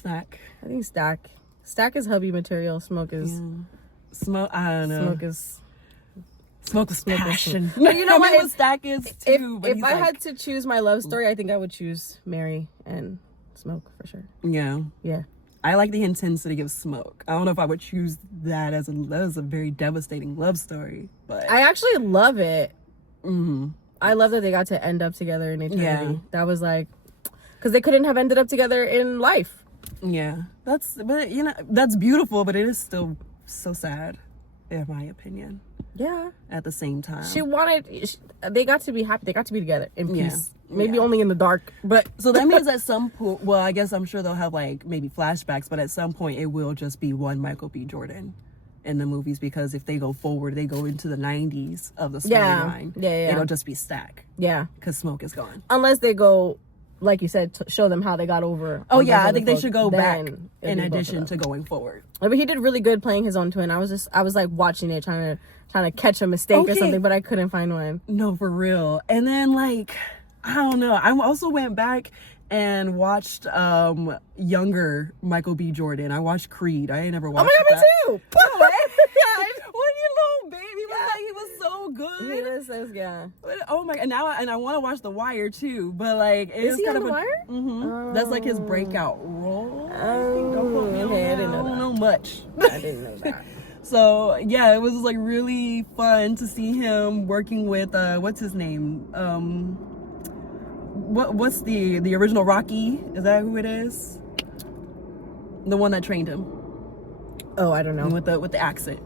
I think stack. Stack is hubby material. Smoke is smoke. I don't know. Smoke is passion. But you know what? Stack is too. If I had to choose my love story, I think I would choose Mary and Smoke for sure. Yeah. I like the intensity of Smoke. I don't know if I would choose that as a very devastating love story, but I actually love it. I love that they got to end up together in eternity. Yeah. That was like, because they couldn't have ended up together in life. Yeah, that's beautiful, but it is still so sad, in my opinion. Yeah. At the same time, they got to be happy. They got to be together in peace. Maybe only in the dark, but so that means at some point, well, I guess I'm sure they'll have like maybe flashbacks, but at some point it will just be one Michael B. Jordan in the movies, because if they go forward, they go into the 90s of the storyline. Yeah. It'll just be Stack. Yeah. Because Smoke is gone. Unless they go, like you said, to show them how they got over. Oh yeah, I think they should go back in addition to going forward. I mean, he did really good playing his own twin. I was like watching it, trying to catch a mistake or something, but I couldn't find one. No, for real. And then like, I don't know. I also went back and watched younger Michael B. Jordan. I watched Creed. I ain't never watched Oh my god, that. me too! When you little baby was like, he was so good. He was so good. But, oh my! And now, I want to watch The Wire too. But like, is he on The Wire? Mm-hmm. That's like his breakout role. Okay, I didn't know that. I don't know much. I didn't know that. So yeah, it was like really fun to see him working with what's his name? What's the original Rocky? Is that who it is? The one that trained him. Oh, I don't know. With the accent.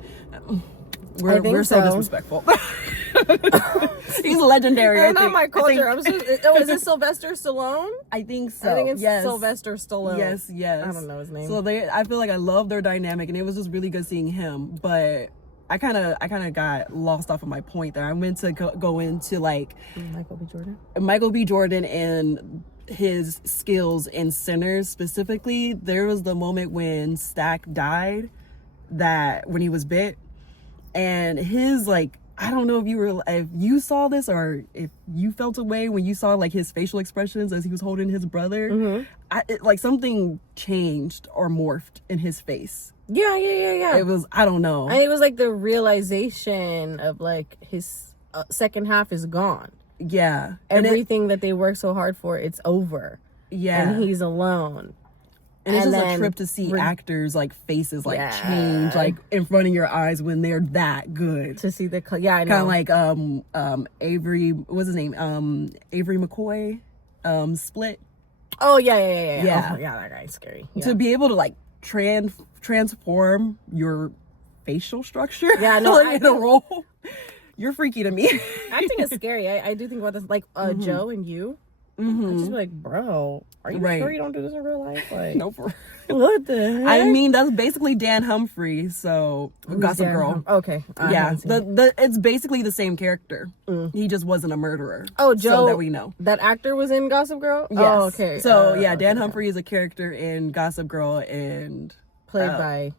We're so disrespectful. He's legendary. You're not my culture. Is it Sylvester Stallone? I think so. I think it's Sylvester Stallone. Yes. I don't know his name. So I feel like I love their dynamic, and it was just really good seeing him. But I kind of got lost off of my point there. I meant to go into like Michael B. Jordan and his skills in Sinners specifically. There was the moment when Stack died, that when he was bit, and his like, I don't know if you saw this or if you felt a way when you saw like his facial expressions as he was holding his brother. Mm-hmm. Like something changed or morphed in his face. Yeah. It was, I don't know. It was like the realization of like his second half is gone. Yeah. Everything that they worked so hard for, it's over. Yeah. And he's alone. And it's just a trip to see actors like faces like change like in front of your eyes when they're that good. To see the I know. Kind of like Avery, what's his name? Avery McCoy, Split. Oh yeah. Yeah. Oh, yeah, that guy's scary. Yeah. To be able to like transform your facial structure. Yeah, no, in a role. You're freaky to me. Acting is scary. I do think about this, like Joe and you. Mm-hmm. I just be like, bro, are you sure you don't do this in real life? Like, no, for what the heck? I mean, that's basically Dan Humphrey. So Gossip Girl. Okay, yeah, it's basically the same character. He just wasn't a murderer. Oh, Joe, so that we know. That actor was in Gossip Girl. Yes. Oh, okay. So Dan Humphrey is a character in Gossip Girl and played by.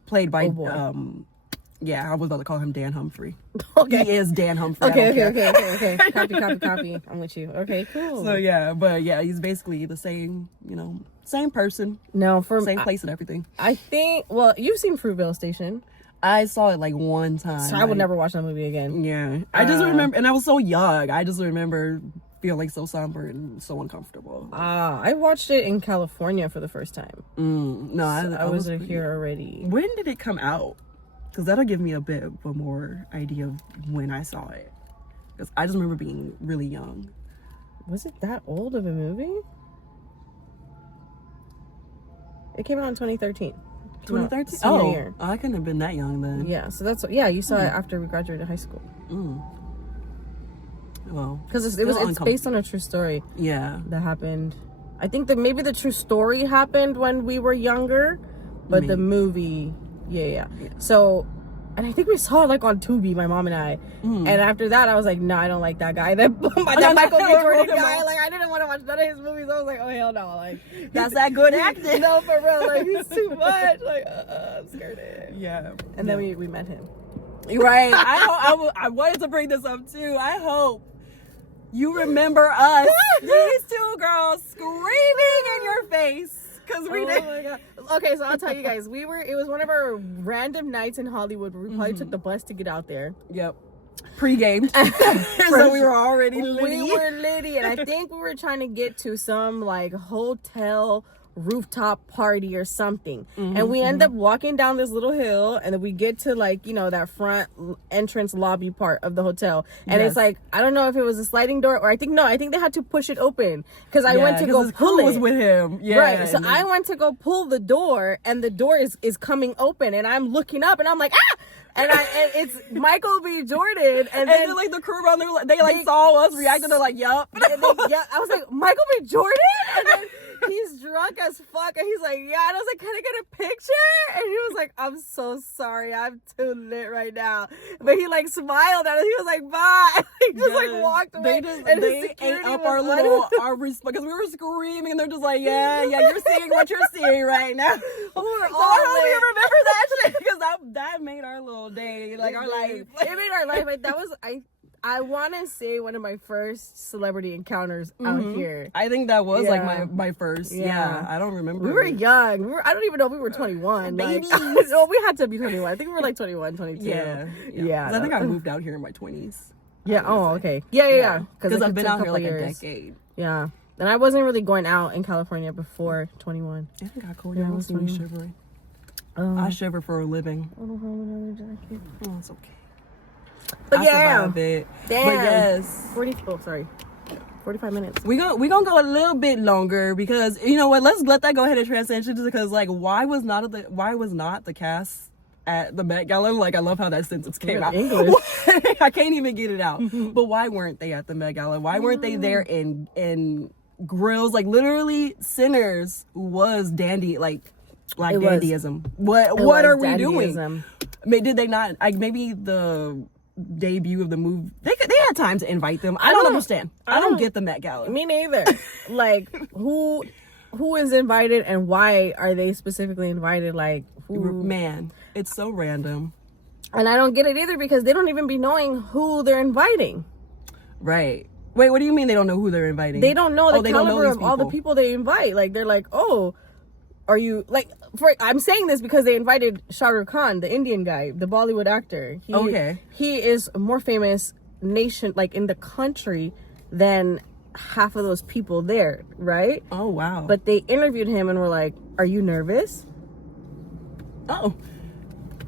Yeah, I was about to call him Dan Humphrey. Okay. He is Dan Humphrey. Okay. Copy. I'm with you. Okay, cool. So yeah, he's basically the same, same person. No, same place and everything. I think, well, you've seen Fruitvale Station. I saw it like one time. So I would never watch that movie again. Yeah. I just remember, and I was so young, I just remember feeling so somber and so uncomfortable. I watched it in California for the first time. No, I was here already. When did it come out? Because that'll give me a bit of a more idea of when I saw it. Because I just remember being really young. Was it that old of a movie? It came out in 2013. 2013? Oh, I couldn't have been that young then. Yeah, so that's you saw it after we graduated high school. Well, because it's based on a true story. Yeah, that happened. I think that maybe the true story happened when we were younger, but the movie. Yeah. So, and I think we saw it like on Tubi, my mom and I. And after that, I was like, no, I don't like that guy. That Michael B. Jordan guy. Like, I didn't want to watch none of his movies. I was like, oh hell no. Like, that's that good acting. No, for real. Like, he's too much. Like, I'm scared of him. Yeah. And then we met him. Right. I wanted to bring this up too. I hope you remember us, these two girls screaming in your face. Because we did. My God. Okay, so I'll tell you guys, it was one of our random nights in Hollywood where we probably took the bus to get out there. Yep. Pre-gamed. So we were already litty. We were litty, and I think we were trying to get to some like hotel rooftop party or something. And we end up walking down this little hill, and then we get to like, that front entrance lobby part of the hotel. And it's like, I don't know if it was a sliding door or I think they had to push it open because I went to go pull it. Was with him. Yeah. Right. So I went to go pull the door, and the door is coming open, and I'm looking up, and I'm like, ah! And it's Michael B. Jordan, and then like the crew around there, they saw us reacting. They're like, "Yup." Yeah, I was like, Michael B. Jordan? And then he's drunk as fuck, and he's like, yeah. And I was like, can I get a picture? And he was like, I'm so sorry, I'm too lit right now. But he like smiled at us. He was like, bye. He just like walked away. They ate up our because we were screaming, and they're just like, yeah, you're seeing what you're seeing right now. So I hope you remember that shit, because that made our little day, like our life. It made our life. Like, that was I want to say one of my first celebrity encounters out here. I think that was like my first. Yeah, I don't remember. We were young. I don't even know if we were 21. Babies. Like, no, we had to be 21. I think we were like 21, 22. Yeah. I think I moved out here in my 20s. Yeah. Oh, okay. Yeah. Because I've been out here like a decade. Yeah. And I wasn't really going out in California before 21. I think I got cold. I was me shivering. I shiver for a living. I don't have another jacket. Oh, it's okay. But I survived it. Damn. But yes. 45 minutes. We gonna go a little bit longer, because you know what? Let's let that go ahead and transition, because like why was not the cast at the Met Gala? Like, I love how that sentence came out. English. I can't even get it out. But why weren't they at the Met Gala? Why weren't they there in grills? Like, literally, Sinners was dandy, like dandyism. What are we doing? Did they not? Like, maybe the debut of the movie, they had time to invite them. I don't understand. I don't get the Met Gala. Me neither. Like, who is invited, and why are they specifically invited? Like, who? Man, it's so random. And I don't get it either, because they don't even be knowing who they're inviting. Right. Wait, what do you mean they don't know who they're inviting? They don't know the caliber of all the people they invite. Like, they're like, oh, are you, like, I'm saying this because they invited Shah Rukh Khan, the Indian guy, the Bollywood actor. He is more famous in the country than half of those people there, right? Oh, wow. But they interviewed him and were like, are you nervous? Oh.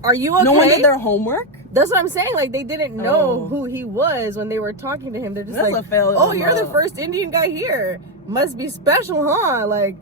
Are you okay? No one did their homework? That's what I'm saying. Like, they didn't know who he was when they were talking to him. They're just oh, you're the first Indian guy here. Must be special, huh? Like,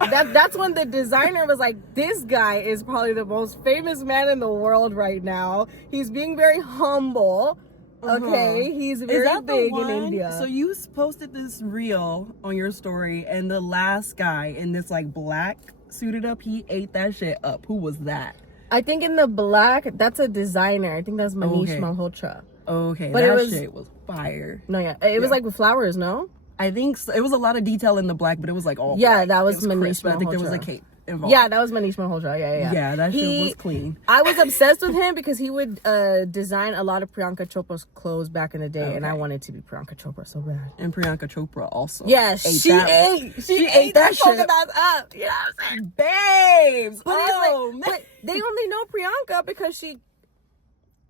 that's when the designer was like, this guy is probably the most famous man in the world right now. He's being very humble. Okay, he's very big in India. So you posted this reel on your story, and the last guy in this like black suited up, he ate that shit up. Who was that? I think in the black, that's a designer. I think that's Manish Malhotra. Okay, but that shit was fire. No, it was like with flowers, no? I think so. It was a lot of detail in the black, but it was like all white. That was Manish Malhotra. I think there was a cape involved. Yeah, that was Manish Malhotra. Yeah, that shit was clean. I was obsessed with him because he would design a lot of Priyanka Chopra's clothes back in the day, and I wanted to be Priyanka Chopra so bad. And Priyanka Chopra also. Yeah, she ate that shit up. You know what I'm saying? Babes! But they only know Priyanka because she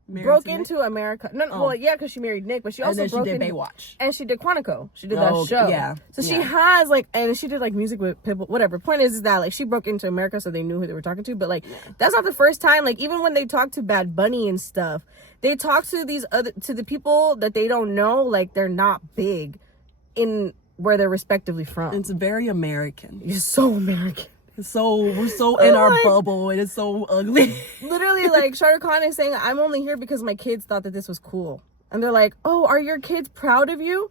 broke into America. Well, yeah, because she married Nick, but she also broke into Baywatch. And she did Quantico. She did that show. Yeah. So she has like, and she did like music with people, whatever. Point is that like she broke into America, so they knew who they were talking to. But like, that's not the first time. Like, even when they talk to Bad Bunny and stuff, they talk to the people that they don't know. Like, they're not big in where they're respectively from. It's very American. You're so American. We're so in our bubble, and it's so ugly. Literally, like, Shah Rukh Khan is saying, I'm only here because my kids thought that this was cool. And they're like, oh, are your kids proud of you?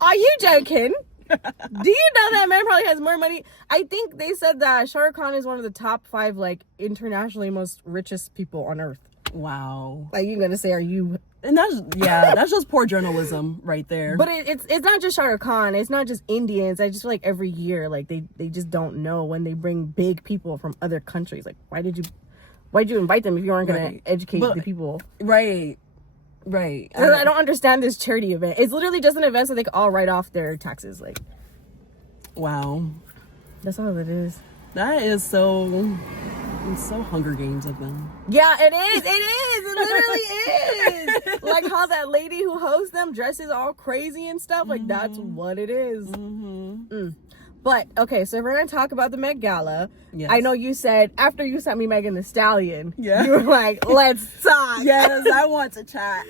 Are you joking? Do you know that man probably has more money? I think they said that Shah Rukh Khan is one of the top 5, like, internationally most richest people on earth. Wow. Like, you're gonna say, are you... And that's just poor journalism right there. But it's not just Shah Rukh Khan. It's not just Indians. I just feel like every year, like, they just don't know when they bring big people from other countries. Like, why'd you invite them if you weren't gonna educate the people? Right. I don't understand this charity event. It's literally just an event so they can all write off their taxes. Like, wow. That's all it is. That is so... It's so Hunger Games of them. Yeah, it is. It literally is. Like how that lady who hosts them dresses all crazy and stuff. Like, that's what it is. But, okay, so if we're going to talk about the Met Gala, I know you said, after you sent me Megan Thee Stallion, you were like, let's talk. Yes, I want to chat.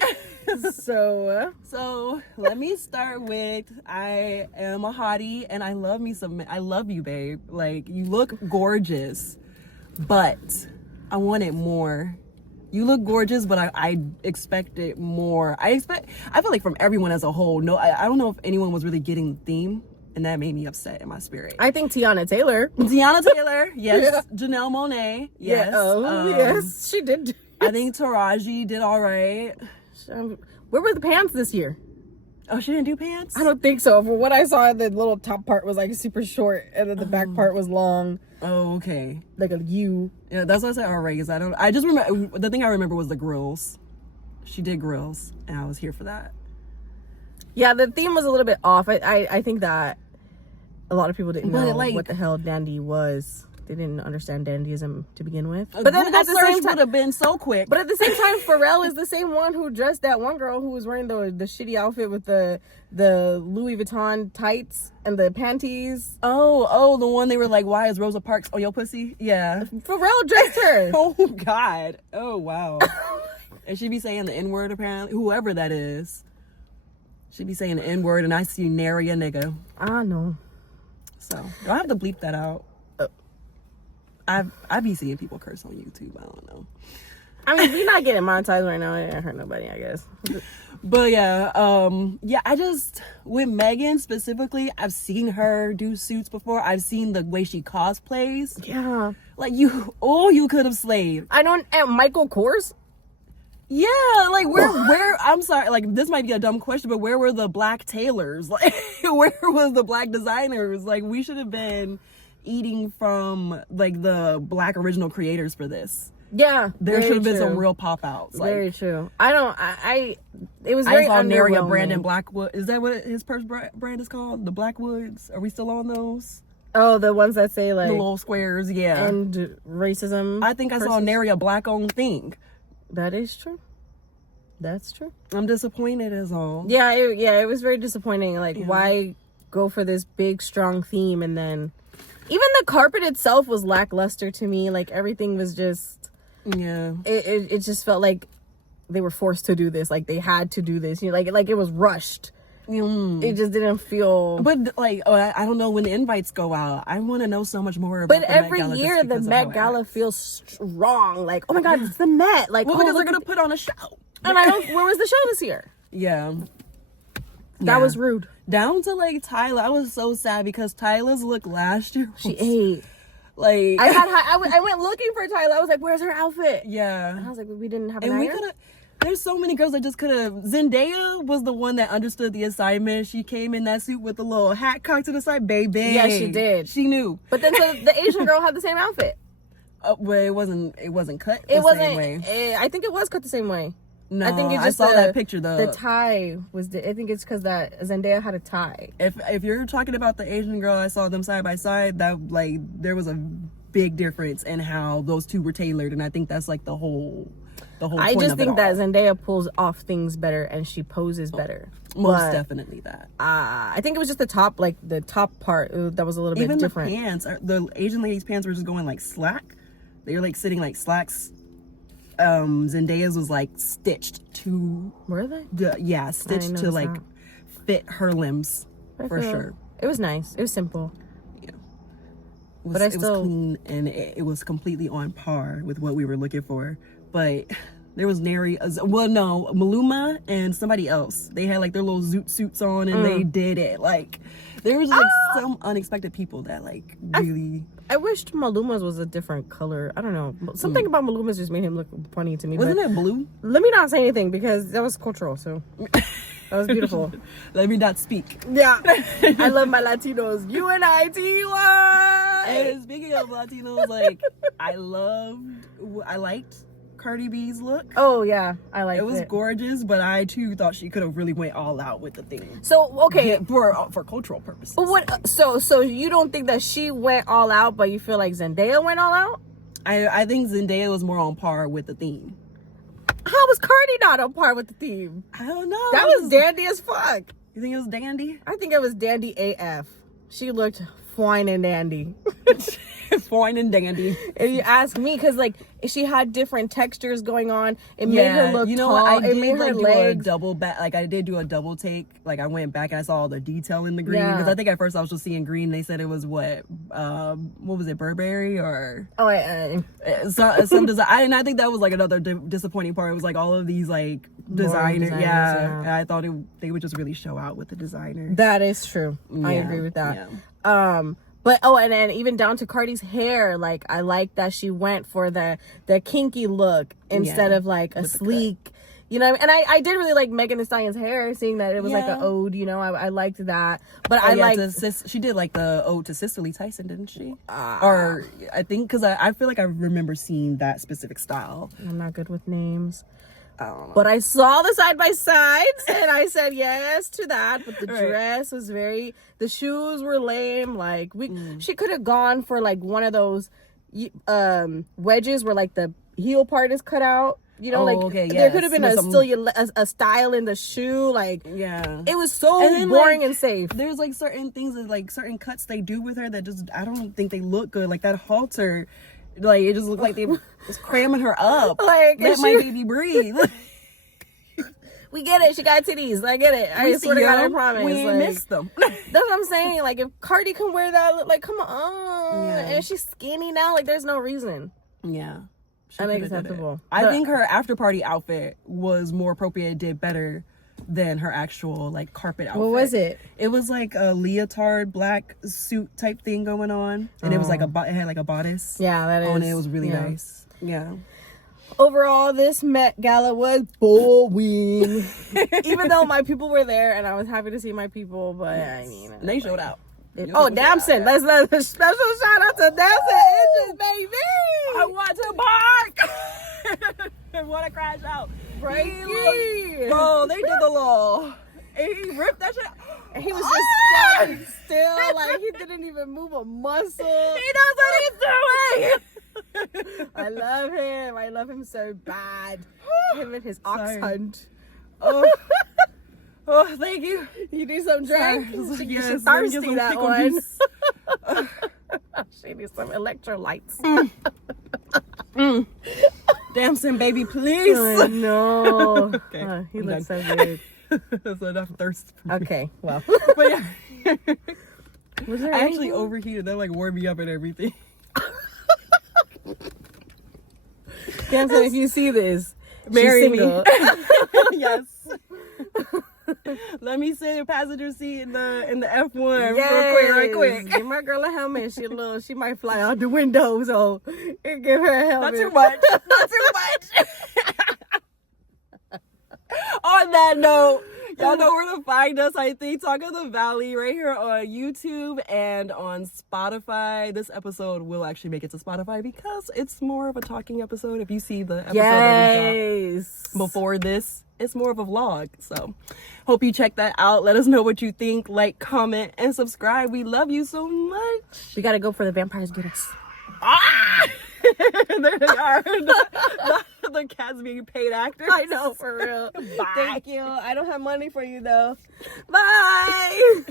So, let me start with, I am a hottie, and I love you, babe. Like, you look gorgeous. But I wanted more. You look gorgeous, but I expected more. I feel like from everyone as a whole. No, I don't know if anyone was really getting the theme, and that made me upset in my spirit. I think Tiana Taylor, yes. Yeah. Janelle Monáe, yes. Yeah. Oh, yes, she did. I think Taraji did all right. Where were the pants this year? Oh, she didn't do pants? I don't think so. For what I saw, the little top part was like super short, and then the back part was long. Oh, okay. Like a U. Yeah, that's what I said. All right, because I just remember the thing I remember was the grills. She did grills, and I was here for that. Yeah, the theme was a little bit off. I think that a lot of people didn't know like, what the hell dandy was. They didn't understand dandyism to begin with. But then at the same time, would have been so quick. But at the same time, Pharrell is the same one who dressed that one girl who was wearing the shitty outfit with the Louis Vuitton tights and the panties. Oh, the one they were like, why is Rosa Parks on your pussy? Yeah. Pharrell dressed her. Oh, God. Oh, wow. And she be saying the N-word, apparently. Whoever that is. She be saying the N-word, and I see nary a nigga. I know. So, do I have to bleep that out? I be seeing people curse on YouTube. I don't know. I mean, we're not getting monetized right now. It ain't hurt nobody, I guess. But yeah, I just, with Megan specifically, I've seen her do suits before. I've seen the way she cosplays. Yeah. Like, you could have slayed. I don't, and Michael Kors? Yeah, like, where, I'm sorry, like, this might be a dumb question, but where were the black tailors? Like, where was the black designers? Like, we should have been eating from like the black original creators for this. Yeah, there should have been some real pop outs. Like, very true. It was very I saw nary a underwhelming. Brandon Blackwood. Is that what his first brand is called? The Blackwoods? Are we still on those? Oh, the ones that say like the little squares, yeah. And racism. I think I saw nary a black owned thing. That is true. That's true. I'm disappointed as all. Yeah, it was very disappointing. Like, why go for this big strong theme and then even the carpet itself was lackluster to me. Like, everything was just... Yeah. It just felt like they were forced to do this. Like, they had to do this. You know, like it was rushed. It just didn't feel... But, like, I don't know when the invites go out. I want to know so much more about the every Met Gala year, the Met Gala feels strong. Like, oh my God, it's the Met. Like, well, because they're going to put on a show. And where was the show this year? Yeah. That was rude. Down to like Tyla, I was so sad because Tyla's look last year. She ate. Like I went looking for Tyla. I was like, "Where's her outfit?" Yeah. And I was like, "We didn't have an and we iron?" could have. There's so many girls that just could have. Zendaya was the one that understood the assignment. She came in that suit with the little hat cocked to the side, baby. Yeah, she did. She knew. But then the Asian girl had the same outfit. Well, it wasn't cut. Same way. I think it was cut the same way. No, I think I saw that picture. The tie was. I think it's because that Zendaya had a tie. If you're talking about the Asian girl, I saw them side by side. That like there was a big difference in how those two were tailored, and I think that's like the whole. I just think that Zendaya pulls off things better and she poses better. Most definitely that. I think it was just the top part that was a little bit different. Even the pants, the Asian lady's pants were just going like slack. They were like sitting like slacks. Zendaya's was like stitched to. Were they? Stitched to like fit her limbs for sure. It was nice. It was simple. Yeah. It was clean and it was completely on par with what we were looking for. But there was Maluma and somebody else. They had like their little zoot suits on and they did it. Like there was like some unexpected people that like really. I wished Maluma's was a different color. I don't know. Something about Maluma's just made him look funny to me. Wasn't it blue? Let me not say anything because that was cultural. So that was beautiful. Let me not speak. Yeah. I love my Latinos. UNITY. And speaking of Latinos, like I liked Cardi B's look. Oh yeah, I liked it. It was gorgeous, but I too thought she could have really went all out with the thing. So okay, for cultural purposes. But what? So you don't think that she went all out, but you feel like Zendaya went all out? I think Zendaya was more on par with the theme. How was Cardi not on par with the theme? I don't know. That was dandy as fuck. You think it was dandy? I think it was dandy AF. She looked fine and dandy. Fine and dandy. If you ask me, because like she had different textures going on, it made her look tall. What? I it did made her like do a legs. double back. Like I did do a double take. Like I went back and I saw all the detail in the green because I think at first I was just seeing green. They said it was what was it, Burberry or some design. And I think that was like another disappointing part. It was like all of these like designers. Yeah. And I thought they would just really show out with the designers. That is true. I agree with that. But and then even down to Cardi's hair, like I like that she went for the kinky look instead of like a sleek, you know. And I did really like Megan Thee Stallion's hair, seeing that it was like an ode, you know. I liked that. But she did like the ode to Cicely Tyson, didn't she? Or I think because I feel like I remember seeing that specific style. I'm not good with names. I don't know. But I saw the side by sides and I said yes to that. But the dress was the shoes were lame. Like she could have gone for like one of those wedges where like the heel part is cut out. You know, there could have been a style in the shoe. Like, it was so boring and safe. There's like certain things that like certain cuts they do with her that just I don't think they look good. Like that halter. Like it just looked like they was cramming her up. Like let my baby breathe. We get it. She got titties. I get it. I swear to God, I promise. We missed them. That's what I'm saying. Like if Cardi can wear that, like come on. And she's skinny now. Like there's no reason. Yeah, unacceptable. I think her after party outfit was more appropriate. Did better than her actual like carpet outfit. What was it? It was like a leotard black suit type thing going on, and it was like it had like a bodice. Yeah, that is. And it was really nice. Yeah. Overall, this Met Gala was boring. Even though my people were there, and I was happy to see my people, but I mean, they showed out. Damson! That's a special shout out to Damson Engines, baby. I want to bark. I want to crash out. Frankie. Bro, they did the law. And he ripped that shit. And he was just standing still, like he didn't even move a muscle. He knows what he's doing. I love him. I love him so bad. Him and his ox hunt. Oh, thank you. You need some drink? Yes, thirsty, that one. She needs some electrolytes. Damson, baby, please. I know. Okay, he looks so good. That's enough thirst for me. Okay, well. But yeah. I actually overheated. That like warmed me up and everything. Damson, if you see this, marry me. Yes. Let me sit in the passenger seat in the F1 right quick. Give my girl a helmet. She might fly out the window, so give her a helmet. Not too much. On that note, y'all know where to find us. I think Talk of the Valley right here on YouTube and on Spotify. This episode will actually make it to Spotify because it's more of a talking episode. If you see the episode that we dropped before this, it's more of a vlog. So hope you check that out. Let us know what you think. Like, comment, and subscribe. We love you so much. We gotta go for the vampires get us. There they are. The cats being paid actors. I know, for real. Bye. Thank you. I don't have money for you though. Bye.